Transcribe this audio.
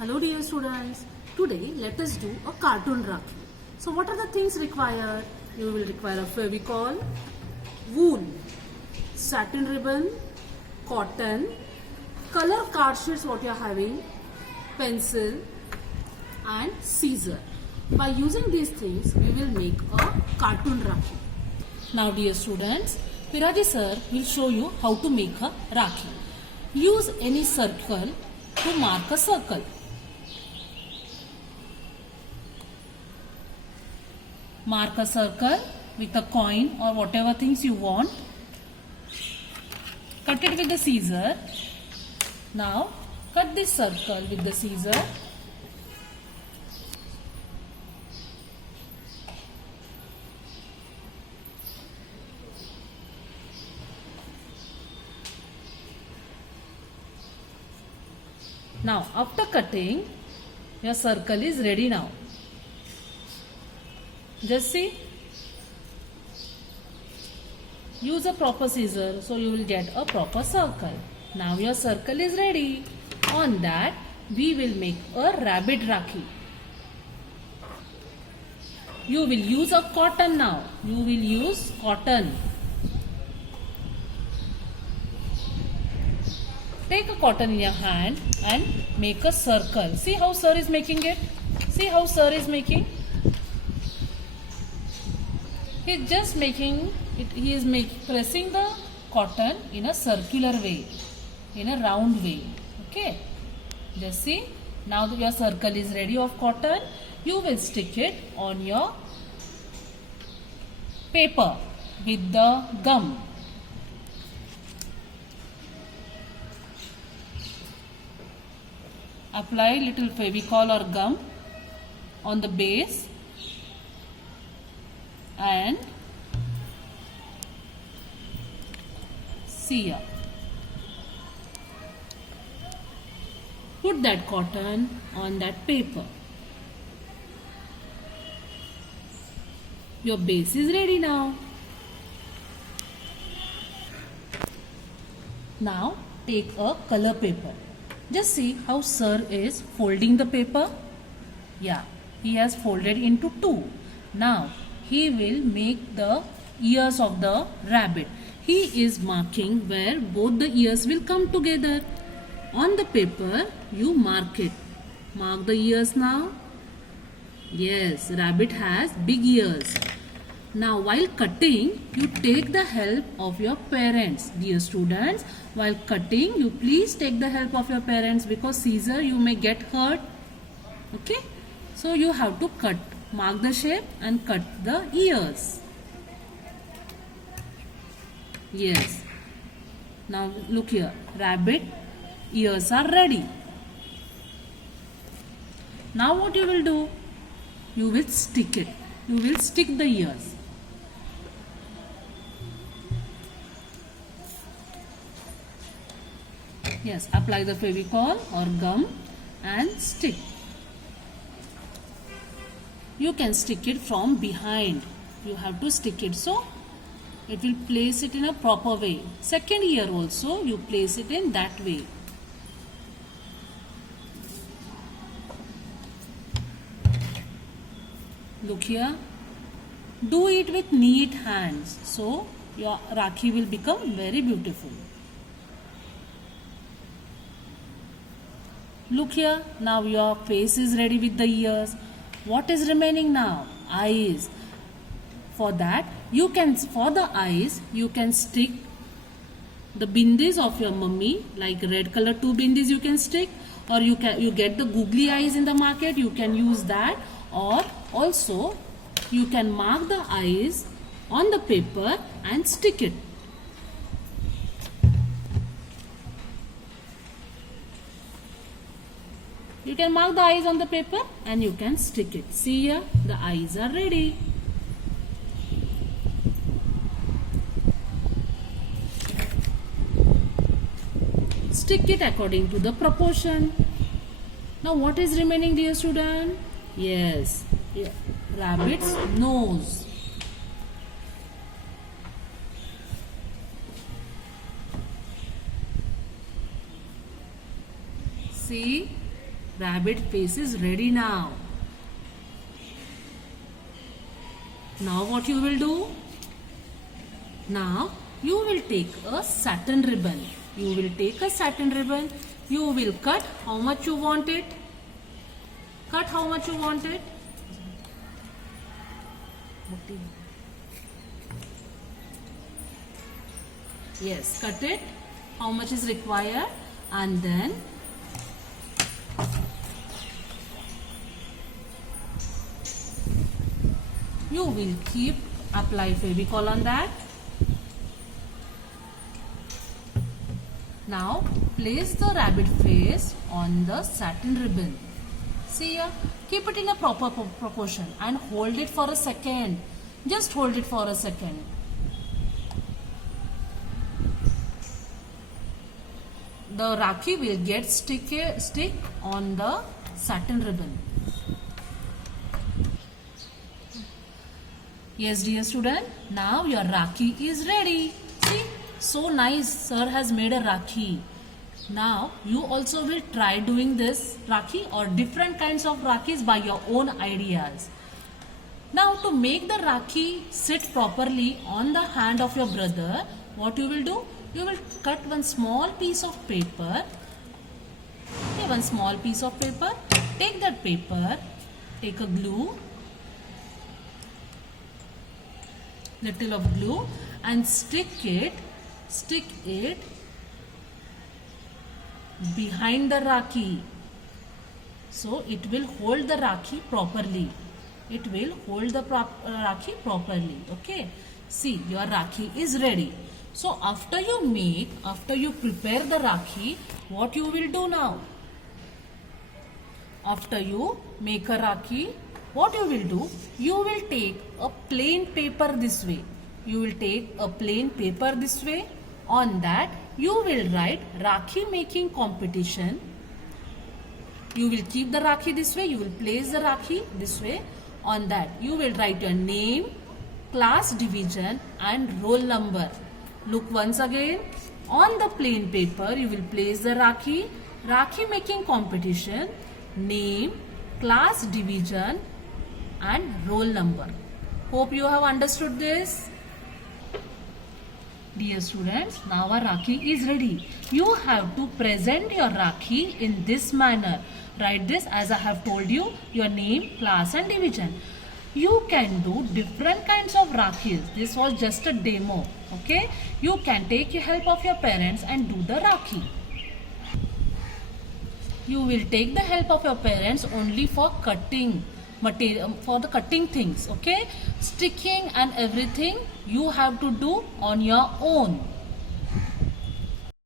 Hello dear students, today let us do a cartoon Rakhi. So what are the things required? You will require a Fevicol, wool, satin ribbon, cotton, color card sheets what you are having, pencil and scissor. By using these things we will make a cartoon Rakhi. Now dear students, Piraji sir will show you how to make a Rakhi. Use any circle to mark a circle. Mark a circle with a coin or whatever things you want. Cut it with the scissor. Now cut this circle with the scissor. Now after cutting, your circle is ready now. Just see. Use a proper scissor so you will get a proper circle. Now your circle is ready. On that we will make a rabbit Rakhi. You will use a cotton now. You will use cotton. Take a cotton in your hand and make a circle. See how sir is making it? See how sir is making? He is just making it. He is pressing the cotton in a circular way, in a round way. Okay. Just see. Now that your circle is ready of cotton, you will stick it on your paper with the gum. Apply little Fevicol or gum on the base and see here. Put that cotton on that paper. Your base is ready now. Now take a color paper. Just see how sir is folding the paper. Yeah, he has folded into two. Now he will make the ears of the rabbit. He is marking where both the ears will come together. On the paper you mark it. Mark the ears now. Yes, rabbit has big ears. Now while cutting, you take the help of your parents. Dear students, while cutting, you please take the help of your parents because scissor you may get hurt. Okay? So you have to cut. Mark the shape and cut the ears. Yes. Now look here. Rabbit ears are ready. Now what you will do? You will stick it. You will stick the ears. Yes, apply the Fevicol or gum and stick. You can stick it from behind. You have to stick it so it will place it in a proper way. Second ear also you place it in that way. Look here. Do it with neat hands so your Rakhi will become very beautiful. Look here. Now your face is ready with the ears. What is remaining now? Eyes. For that, for the eyes, you can stick the bindis of your mummy, like red color 2 bindis you can stick, or you get the googly eyes in the market, you can use that, or also you can mark the eyes on the paper and stick it. You can mark the eyes on the paper and you can stick it. See here, the eyes are ready. Stick it according to the proportion. Now what is remaining, dear student? Yes, rabbit's nose. See, Rabbit face is ready now. Now what you will do? Now you will take a satin ribbon. You will take a satin ribbon. You will cut how much you want it. Cut how much you want it. Yes, cut it. How much is required, and then you will keep apply Fevicol on that. Now place the rabbit face on the satin ribbon. See here, keep it in a proper proportion and hold it for a second. Just hold it for a second. The Rakhi will get stick on the satin ribbon. Yes, dear student, now your Rakhi is ready. See, so nice, sir has made a Rakhi. Now you also will try doing this Rakhi or different kinds of Rakhis by your own ideas. Now to make the Rakhi sit properly on the hand of your brother, what you will do? You will cut one small piece of paper. Okay, one small piece of paper. Take that paper, take a glue, little of glue, and stick it behind the Rakhi. So it will hold the Rakhi properly. It will hold the Rakhi properly. Okay. See, your Rakhi is ready. So after you prepare the Rakhi, what you will do now? After you make a Rakhi, what you will do? You will take a plain paper this way. You will take a plain paper this way. On that, you will write Rakhi making competition. You will keep the Rakhi this way. You will place the Rakhi this way. On that, you will write your name, class division, and roll number. Look once again. On the plain paper, you will place the Rakhi, Rakhi making competition, name, class division, and roll number. Hope you have understood this. Dear students, now our Rakhi is ready. You have to present your Rakhi in this manner. Write this as I have told you, your name, class and division. You can do different kinds of Rakhis. This was just a demo. Okay? You can take the help of your parents and do the Rakhi. You will take the help of your parents only for cutting material, for the cutting things. Okay? Sticking and everything you have to do on your own.